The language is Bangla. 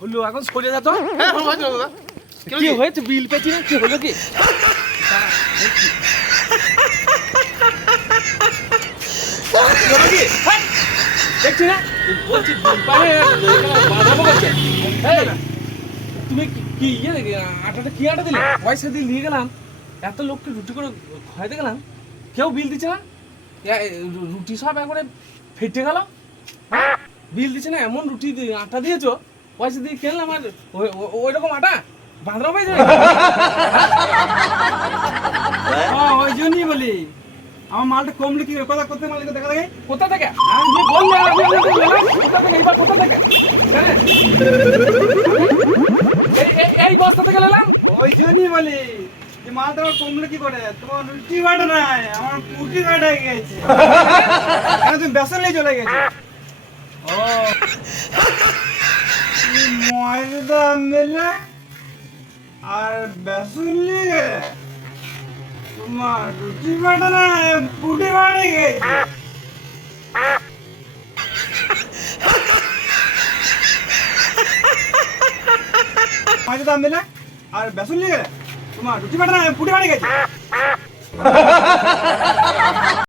হলো এখন সরে যা তো। হ্যাঁ হলো দাদা। কি হয়েছে বিল পেয়েছি না কি হলো কি? দেখছি না বলছি বিল পাবে বাঁধাবো করছে। তুমি কি আটাটা কি আটা দিলে? পয়সা দিয়ে নিয়ে গেলাম, এত লোককে রুটি করে খাইতে গেলাম, কেউ বিল দিচ্ছে না। রুটি সব একবারে ফেটে গেল, বিল দিচ্ছে না। এমন রুটি আটা দিয়েছো, পয়সা দিয়ে কিনলাম আর ওই রকম আটা বাঁধা হয়ে যাবে। ওই জন্যই বলি আমার মালটা কমলে কি কথা করতে মালিক দেখা দেখে কোথা থেকে তুমি বললে আমি আপনাকে বললাম, কোথা থেকে এইবার কোথা থেকে জানেন? এই বস্তা থেকে নিলাম। ওই জন্যই বলি যে মালটা আমার কমলে কি করে তোমার রুটি কাটা নাই আমার পুটি কাটা গেছে। কেন তুমি বেসন নিয়ে চলে গেছো? ও ময়দা মেলে আর বেসন নিয়ে তোমার রুটি কাটা নাই পুটি কাটা গেছে। ময়দা মেলে আর বেসন নিয়ে তোমার রুটি কাটা নাই পুটি কাটা গেছে।